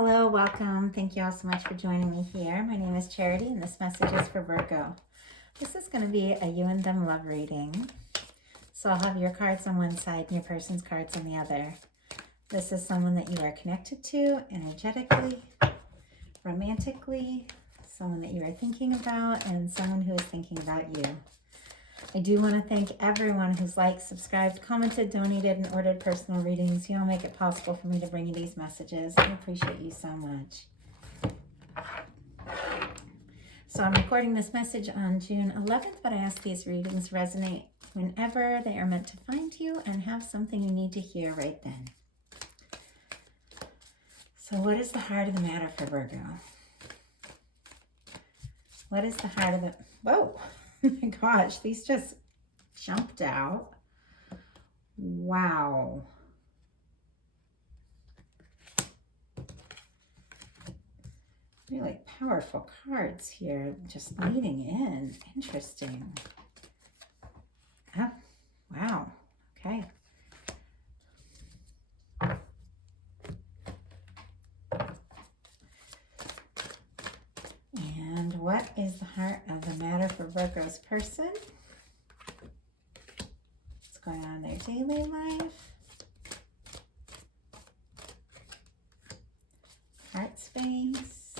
Hello, welcome. Thank you all so much for joining me here. My name is Charity, and this message is for Virgo. This is going to be a you and them love reading. So I'll have your cards on one side and your person's cards on the other. This is someone that you are connected to energetically, romantically, someone that you are thinking about, and someone who is thinking about you. I do want to thank everyone who's liked, subscribed, commented, donated, and ordered personal readings. You all make it possible for me to bring you these messages. I appreciate you so much. So I'm recording this message on June 11th, but I ask these readings resonate whenever they are meant to find you and have something you need to hear right then. So what is the heart of the matter for Virgo? What is the heart of the... Whoa! Oh my gosh, these just jumped out. Wow. Really powerful cards here, just leading in. Interesting. Oh, wow. Okay. And what is the heart of the matter for Virgo's person? What's going on in their daily life? Heart space.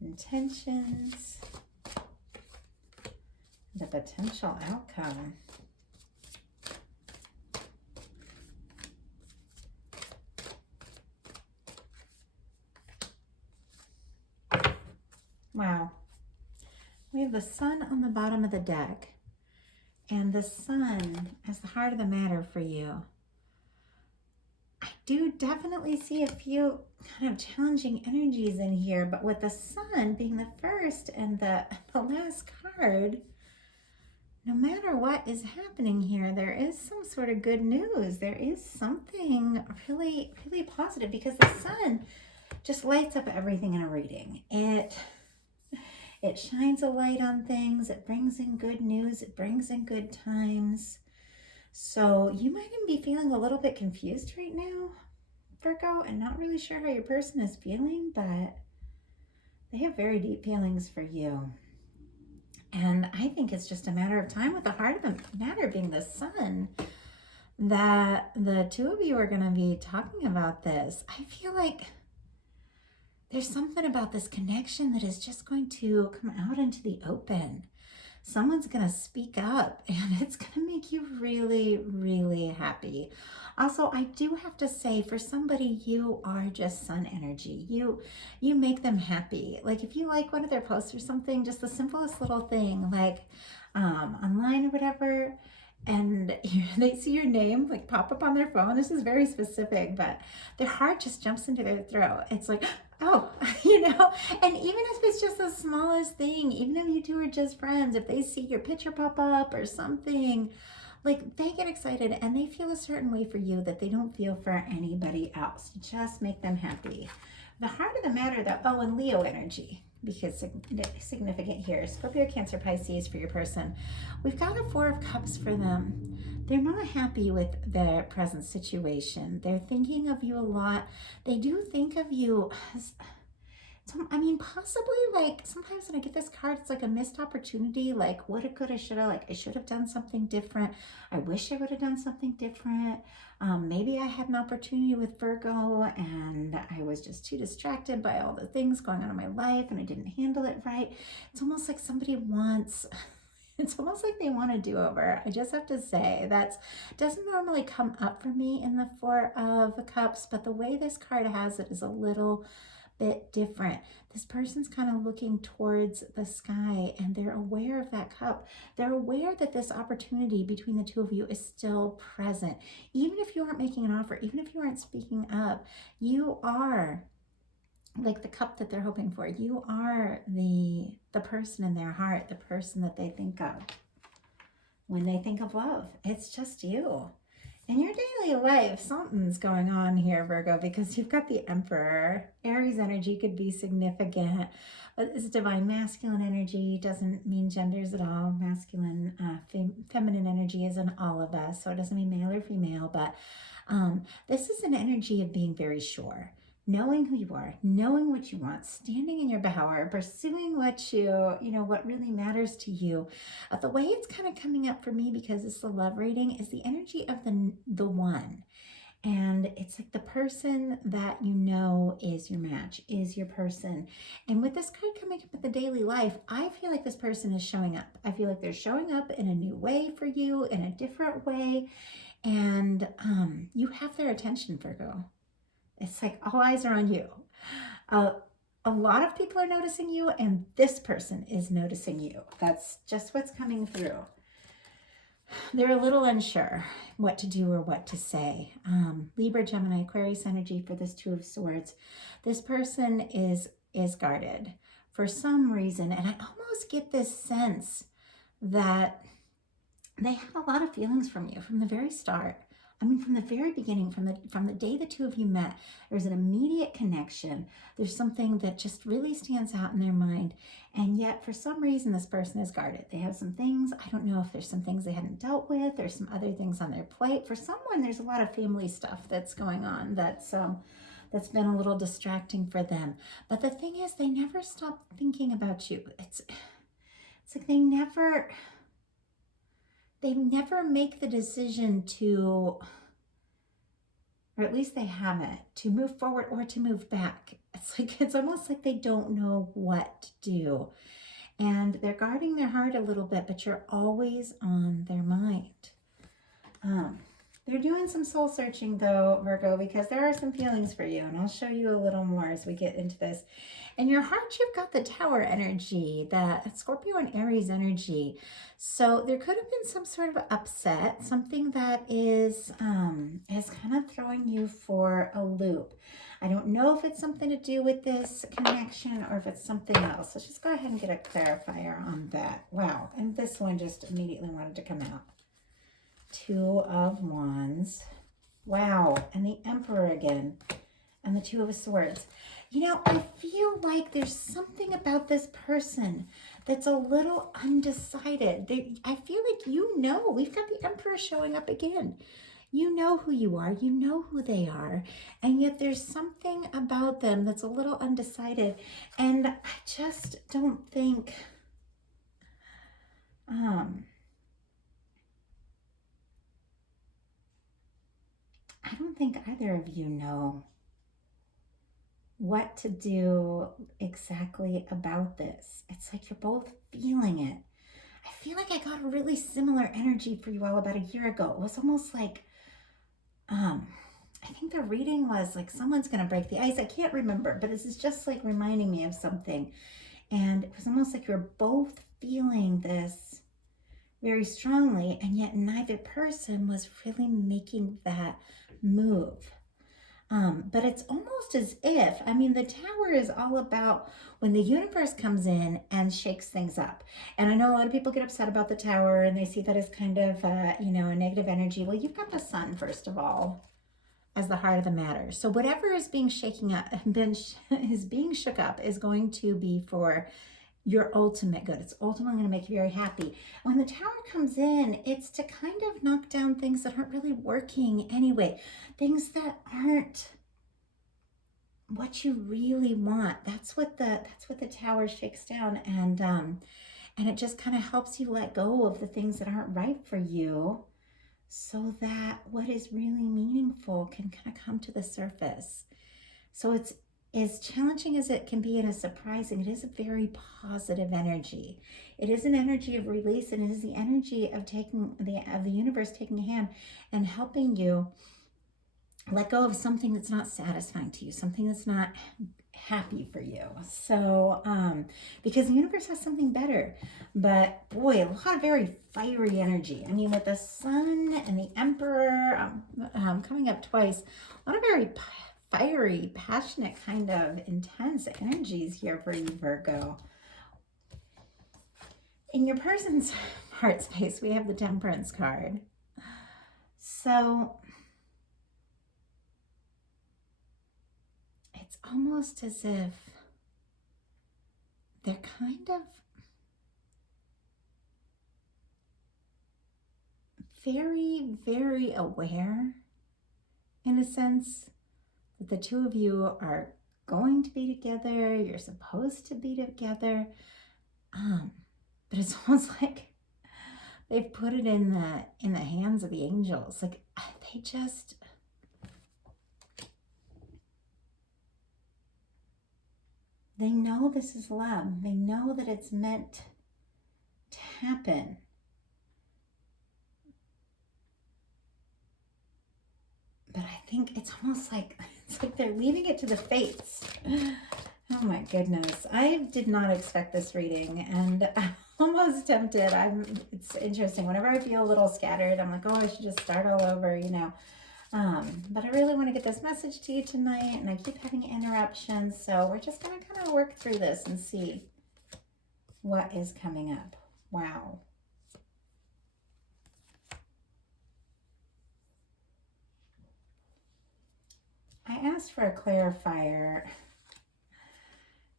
Intentions. The potential outcome. Wow. We have the sun on the bottom of the deck, and the sun as the heart of the matter for you. I do definitely see a few kind of challenging energies in here, but with the sun being the first and the last card, no matter what is happening here, there is some sort of good news. There is something really, really positive because the sun just lights up everything in a reading. It shines a light on things. It brings in good news. It brings in good times. So you might even be feeling a little bit confused right now, Virgo, and not really sure how your person is feeling, but they have very deep feelings for you. And I think it's just a matter of time with the heart of the matter being the sun that the two of you are going to be talking about this. I feel like there's something about this connection that is just going to come out into the open. Someone's going to speak up and it's going to make you really, really happy. Also, I do have to say, for somebody, you are just sun energy. You make them happy. Like if you like one of their posts or something, just the simplest little thing, like online or whatever, and they see your name like pop up on their phone. This is very specific, but their heart just jumps into their throat. It's like, oh, and even if it's just the smallest thing, even if you two are just friends, if they see your picture pop up or something, like they get excited and they feel a certain way for you that they don't feel for anybody else. Just make them happy. The heart of the matter though, oh, and Leo energy, because significant here. Scorpio, Cancer, Pisces for your person. We've got a Four of Cups for them. They're not happy with their present situation. They're thinking of you a lot. They do think of you as, possibly like sometimes when I get this card, it's like a missed opportunity, like woulda, coulda, shoulda, like I should have done something different. I wish I would have done something different. Maybe I had an opportunity with Virgo and I was just too distracted by all the things going on in my life and I didn't handle it right. It's almost like it's almost like they want a do-over. I just have to say that doesn't normally come up for me in the Four of Cups, but the way this card has it is a little bit different. This person's kind of looking towards the sky and they're aware of that cup. They're aware that this opportunity between the two of you is still present. Even if you aren't making an offer, even if you aren't speaking up, you are like the cup that they're hoping for. You are the person in their heart, the person that they think of when they think of love. It's just you. In your daily life, something's going on here, Virgo, because you've got the Emperor. Aries energy could be significant, but it's divine masculine energy. Doesn't mean genders at all. Masculine, feminine energy is in all of us, so it doesn't mean male or female, but this is an energy of being very sure. knowing who you are, knowing what you want, standing in your power, pursuing what what really matters to you. The way it's kind of coming up for me, because it's the love reading, is the energy of the one. And it's like the person that you know is your match, is your person. And with this card coming up with the daily life, I feel like this person is showing up. I feel like they're showing up in a new way for you, in a different way. And you have their attention, Virgo. It's like all eyes are on you. A lot of people are noticing you, and this person is noticing you. That's just what's coming through. They're a little unsure what to do or what to say. Libra, Gemini, Aquarius energy for this Two of Swords. This person is guarded for some reason, and I almost get this sense that they had a lot of feelings from you from the very start. I mean, from the very beginning, from the day the two of you met, there's an immediate connection. There's something that just really stands out in their mind. And yet, for some reason, this person is guarded. They have some things. I don't know if there's some things they hadn't dealt with. There's some other things on their plate. For someone, there's a lot of family stuff that's going on that's been a little distracting for them. But the thing is, they never stop thinking about you. It's like they never make the decision to, or at least they haven't, to move forward or to move back. It's almost like they don't know what to do. And they're guarding their heart a little bit, but you're always on their mind. They're doing some soul searching though, Virgo, because there are some feelings for you, and I'll show you a little more as we get into this. In your heart, you've got the Tower energy, that Scorpio and Aries energy. So there could have been some sort of upset, something that is kind of throwing you for a loop. I don't know if it's something to do with this connection or if it's something else. Let's just go ahead and get a clarifier on that. Wow, and this one just immediately wanted to come out. Two of Wands. Wow, and the Emperor again. And the Two of Swords. I feel like there's something about this person that's a little undecided. I feel like we've got the Emperor showing up again. You know who you are. You know who they are. And yet there's something about them that's a little undecided. And I just don't think... I don't think either of you know what to do exactly about this. It's like you're both feeling it. I feel like I got a really similar energy for you all about a year ago. It was almost like, I think the reading was like someone's going to break the ice. I can't remember, but this is just like reminding me of something. And it was almost like you're both feeling this very strongly, and yet neither person was really making that move. But it's almost as if, the Tower is all about when the universe comes in and shakes things up. And I know a lot of people get upset about the Tower and they see that as kind of, a negative energy. Well, you've got the Sun, first of all, as the heart of the matter. So whatever is being being shook up is going to be for your ultimate good. It's ultimately going to make you very happy. When the Tower comes in, it's to kind of knock down things that aren't really working anyway. Things that aren't what you really want. That's what the Tower shakes down, and it just kind of helps you let go of the things that aren't right for you, so that what is really meaningful can kind of come to the surface. So it's as challenging as it can be and as surprising, it is a very positive energy. It is an energy of release, and it is the energy of the universe taking a hand and helping you let go of something that's not satisfying to you, something that's not happy for you. So, because the universe has something better. But boy, a lot of very fiery energy. With the Sun and the Emperor coming up twice, a lot of very fiery, passionate, kind of intense energies here for you, Virgo. In your person's heart space, we have the Temperance card. So it's almost as if they're kind of very, very aware, in a sense, that the two of you are going to be together. You're supposed to be together. But it's almost like they've put it in the hands of the angels. Like they know this is love. They know that it's meant to happen. But I think it's almost like they're leaving it to the fates. Oh my goodness. I did not expect this reading, and I'm almost tempted. It's interesting. Whenever I feel a little scattered, I'm like, oh, I should just start all over, you know. But I really want to get this message to you tonight, and I keep having interruptions. So we're just going to kind of work through this and see what is coming up. Wow. I asked for a clarifier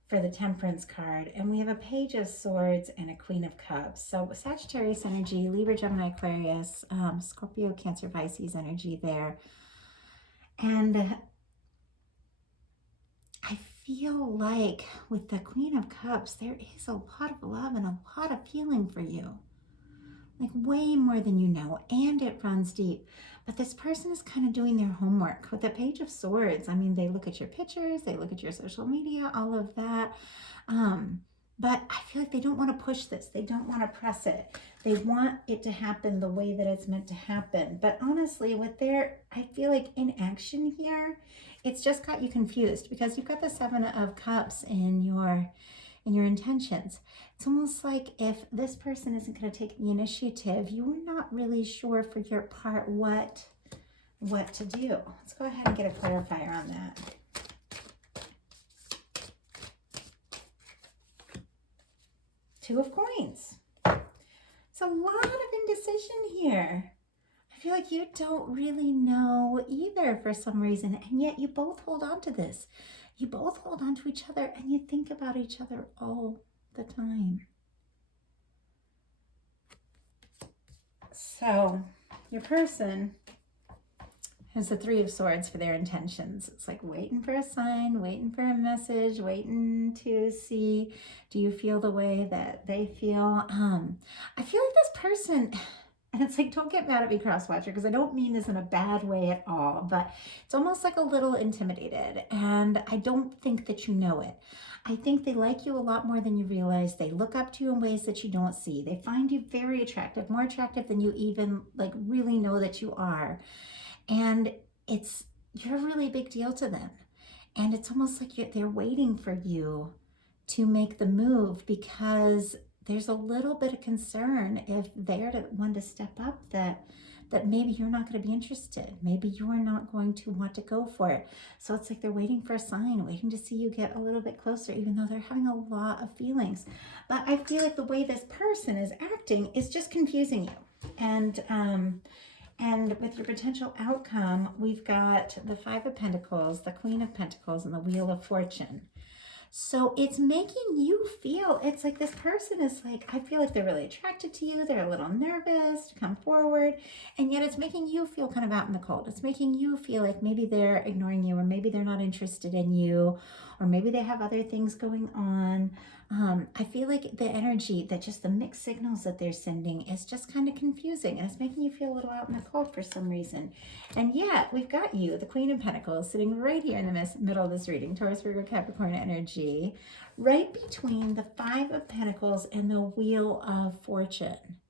for the Temperance card, and we have a Page of Swords and a Queen of Cups. So Sagittarius energy, Libra, Gemini, Aquarius, Scorpio, Cancer, Pisces energy there. And I feel like with the Queen of Cups, there is a lot of love and a lot of feeling for you. Like way more than you know, and it runs deep. But this person is kind of doing their homework. With the Page of Swords, I mean, they look at your pictures, they look at your social media, all of that. But I feel like they don't want to push this. They don't want to press it. They want it to happen the way that it's meant to happen. But honestly, with I feel like inaction here, it's just got you confused because you've got the Seven of Cups in your intentions. It's almost like if this person isn't going to take the initiative, you're not really sure for your part what to do. Let's go ahead and get a clarifier on that. Two of Coins. It's a lot of indecision here. I feel like you don't really know either for some reason, and yet you both hold on to this. You both hold on to each other, and you think about each other all the time. So your person has the Three of Swords for their intentions. It's like waiting for a sign, waiting for a message, waiting to see, do you feel the way that they feel? I feel like this person, and it's like, don't get mad at me, cross watcher, because I don't mean this in a bad way at all, but it's almost like a little intimidated, and I don't think that you know it. I think they like you a lot more than you realize. They look up to you in ways that you don't see. They find you very attractive, more attractive than you even like really know that you are. And you're a really big deal to them. And it's almost like they're waiting for you to make the move because there's a little bit of concern if they're the one to step up that maybe you're not going to be interested. Maybe you're not going to want to go for it. So it's like they're waiting for a sign, waiting to see you get a little bit closer, even though they're having a lot of feelings. But I feel like the way this person is acting is just confusing you. And with your potential outcome, we've got the Five of Pentacles, the Queen of Pentacles, and the Wheel of Fortune. So it's making you feel, it's like this person is like, I feel like they're really attracted to you. They're a little nervous to come forward. And yet it's making you feel kind of out in the cold. It's making you feel like maybe they're ignoring you, or maybe they're not interested in you, or maybe they have other things going on. I feel like the energy, that just the mixed signals that they're sending is just kind of confusing, and it's making you feel a little out in the cold for some reason. And yet we've got you, the Queen of Pentacles, sitting right here in the middle of this reading, Taurus, Virgo, Capricorn energy, right between the Five of Pentacles and the Wheel of Fortune.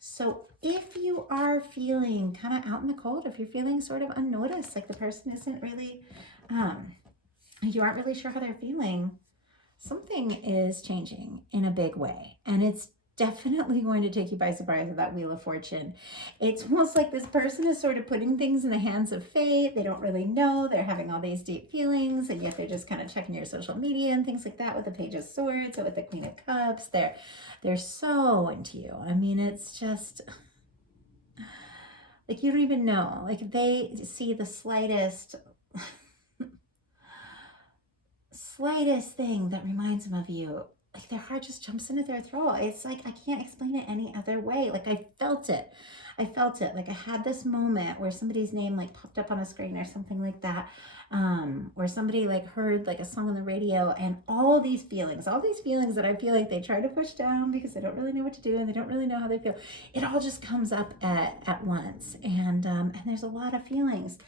So if you are feeling kind of out in the cold, if you're feeling sort of unnoticed, like the person isn't really, you aren't really sure how they're feeling, something is changing in a big way. And it's definitely going to take you by surprise with that Wheel of Fortune. It's almost like this person is sort of putting things in the hands of fate. They don't really know. They're having all these deep feelings, and yet they're just kind of checking your social media and things like that with the Page of Swords or with the Queen of Cups. They're so into you. I mean, it's just like you don't even know. Like they see the slightest thing that reminds them of you, like their heart just jumps into their throat. It's like, I can't explain it any other way. Like I felt it. Like I had this moment where somebody's name like popped up on a screen or something like that. Or somebody like heard like a song on the radio, and all these feelings that I feel like they try to push down because they don't really know what to do and they don't really know how they feel. It all just comes up at once. And there's a lot of feelings,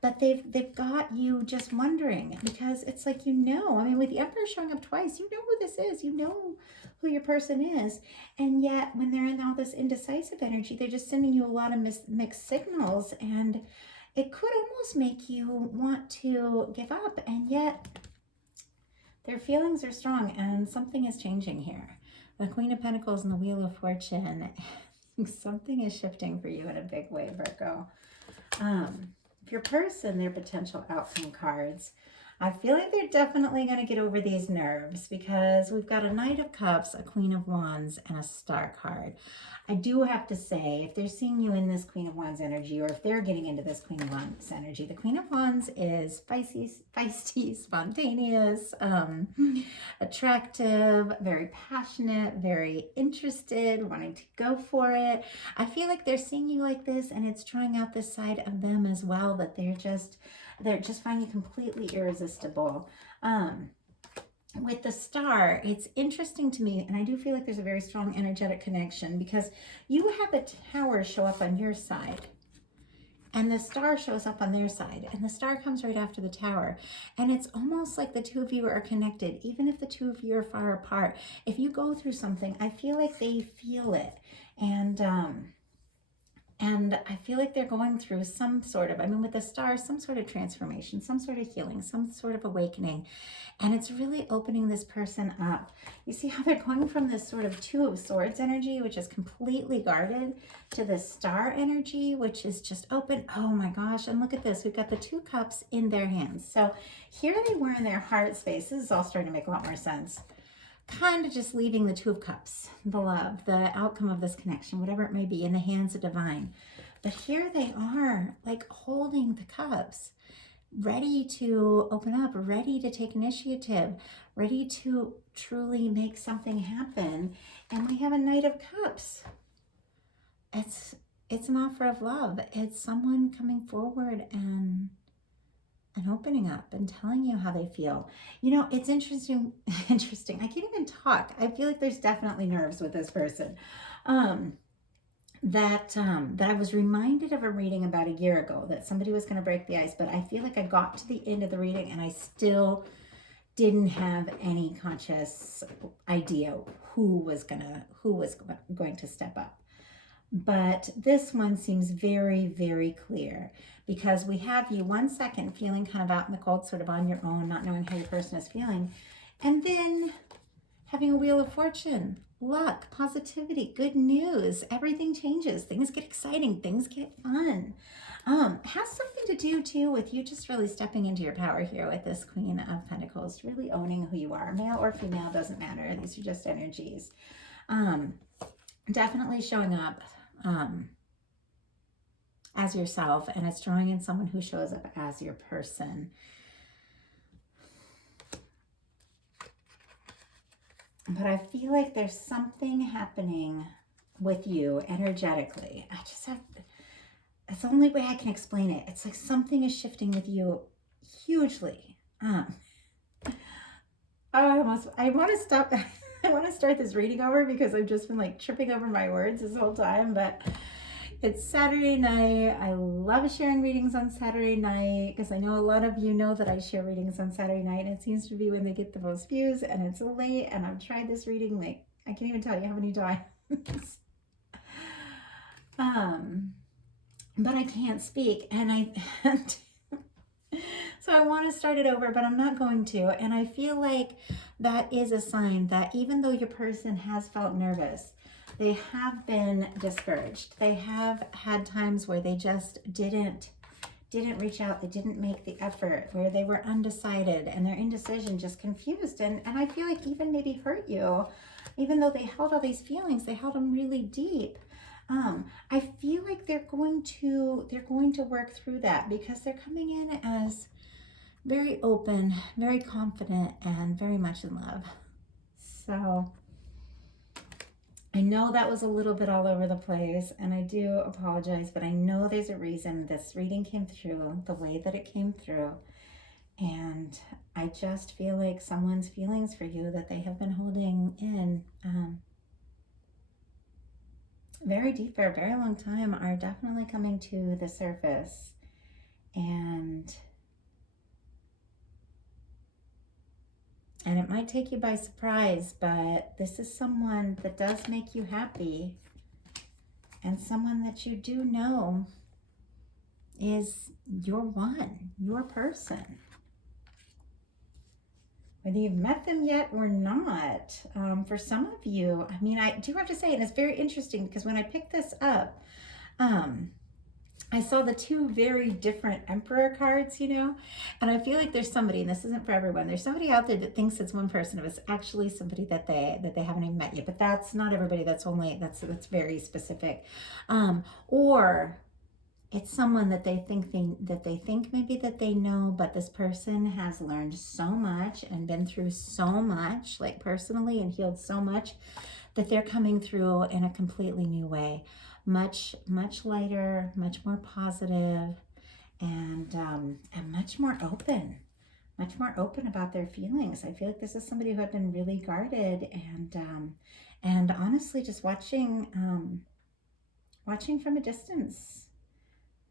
but they've got you just wondering, because it's like, I mean, with the Emperor showing up twice, you know who this is, you know who your person is. And yet when they're in all this indecisive energy, they're just sending you a lot of mixed signals, and it could almost make you want to give up, and yet their feelings are strong and something is changing here. The Queen of Pentacles and the Wheel of Fortune, something is shifting for you in a big way, Virgo. If your person, their potential outcome cards, I feel like they're definitely going to get over these nerves, because we've got a Knight of Cups, a Queen of Wands, and a Star card. I do have to say, if they're seeing you in this Queen of Wands energy, or if they're getting into this Queen of Wands energy, the Queen of Wands is feisty, spontaneous, attractive, very passionate, very interested, wanting to go for it. I feel like they're seeing you like this, and it's drawing out this side of them as well, that they're just finding you completely irresistible. With the Star, it's interesting to me, and I do feel like there's a very strong energetic connection, because you have the Tower show up on your side, and the Star shows up on their side, and the Star comes right after the Tower. And it's almost like the two of you are connected, even if the two of you are far apart. If you go through something, I feel like they feel it. And I feel like they're going through some sort of, with the Star, some sort of transformation, some sort of healing, some sort of awakening. And it's really opening this person up. You see how they're going from this sort of Two of Swords energy, which is completely guarded, to this Star energy, which is just open. Oh my gosh. And look at this. We've got the Two Cups in their hands. So here they were in their heart space. This is all starting to make a lot more sense. Kind of just leaving the Two of Cups, the love, the outcome of this connection, whatever it may be, in the hands of divine. But here they are, like holding the cups, ready to open up, ready to take initiative, ready to truly make something happen. And we have a Knight of Cups. It's an offer of love. It's someone coming forward and opening up and telling you how they feel. It's interesting. I can't even talk. I feel like there's definitely nerves with this person. That I was reminded of a reading about a year ago, that somebody was going to break the ice, but I feel like I got to the end of the reading and I still didn't have any conscious idea who was going to step up. But this one seems very, very clear, because we have you 1 second feeling kind of out in the cold, sort of on your own, not knowing how your person is feeling. And then having a Wheel of Fortune, luck, positivity, good news, everything changes, things get exciting, things get fun. Has something to do too with you just really stepping into your power here with this Queen of Pentacles, really owning who you are. Male or female, doesn't matter. These are just energies. Definitely showing up as yourself, and it's drawing in someone who shows up as your person. But I feel like there's something happening with you energetically. It's the only way I can explain it. It's like something is shifting with you hugely. I want to stop. I want to start this reading over, because I've just been like tripping over my words this whole time, but it's Saturday night. I love sharing readings on Saturday night, because I know a lot of you know that I share readings on Saturday night, and it seems to be when they get the most views, and it's late, and I've tried this reading, like, I can't even tell you how many times. But I can't speak, and so I want to start it over, but I'm not going to. And I feel like that is a sign that even though your person has felt nervous, they have been discouraged. They have had times where they just didn't reach out. They didn't make the effort, where they were undecided, and their indecision just confused. And I feel like even maybe hurt you, even though they held all these feelings, they held them really deep. I feel like they're going to work through that, because they're coming in as very open, very confident, and very much in love. So I know that was a little bit all over the place, and I do apologize, but I know there's a reason this reading came through the way that it came through. And I just feel like someone's feelings for you that they have been holding in very deep for a very long time are definitely coming to the surface. And it might take you by surprise, but this is someone that does make you happy, and someone that you do know is your one, your person. Whether you've met them yet or not, for some of you, I mean, I do have to say, and it's very interesting because when I picked this up, I saw the two very different Emperor cards, you know, and I feel like there's somebody, and this isn't for everyone, there's somebody out there that thinks it's one person, but it's actually somebody that they haven't even met yet. But that's not everybody. That's very specific. Or it's someone that they think maybe that they know, but this person has learned so much and been through so much, like personally, and healed so much, that they're coming through in a completely new way. Much lighter, much more positive, and much more open about their feelings. I feel like this is somebody who had been really guarded, and honestly, just watching from a distance,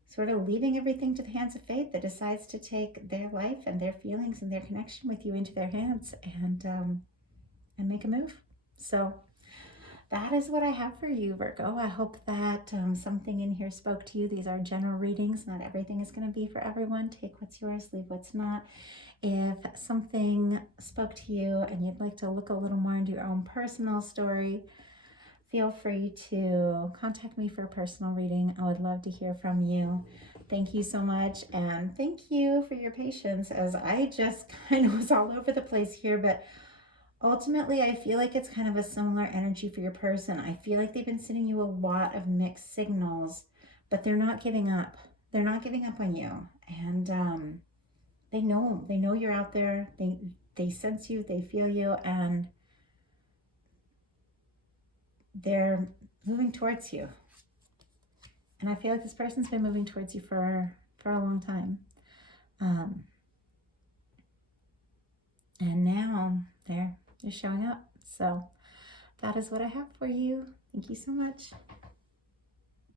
sort of leaving everything to the hands of fate, that decides to take their life and their feelings and their connection with you into their hands and make a move. So that is what I have for you, Virgo. I hope that something in here spoke to you. These are general readings. Not everything is going to be for everyone. Take what's yours, leave what's not. If something spoke to you and you'd like to look a little more into your own personal story, feel free to contact me for a personal reading. I would love to hear from you. Thank you so much, and thank you for your patience as I just kind of was all over the place here, but ultimately, I feel like it's kind of a similar energy for your person. I feel like they've been sending you a lot of mixed signals, but they're not giving up. They're not giving up on you. And they know you're out there. They sense you, they feel you, and they're moving towards you. And I feel like this person's been moving towards you for a long time. And now they're showing up. So that is what I have for you. Thank you so much.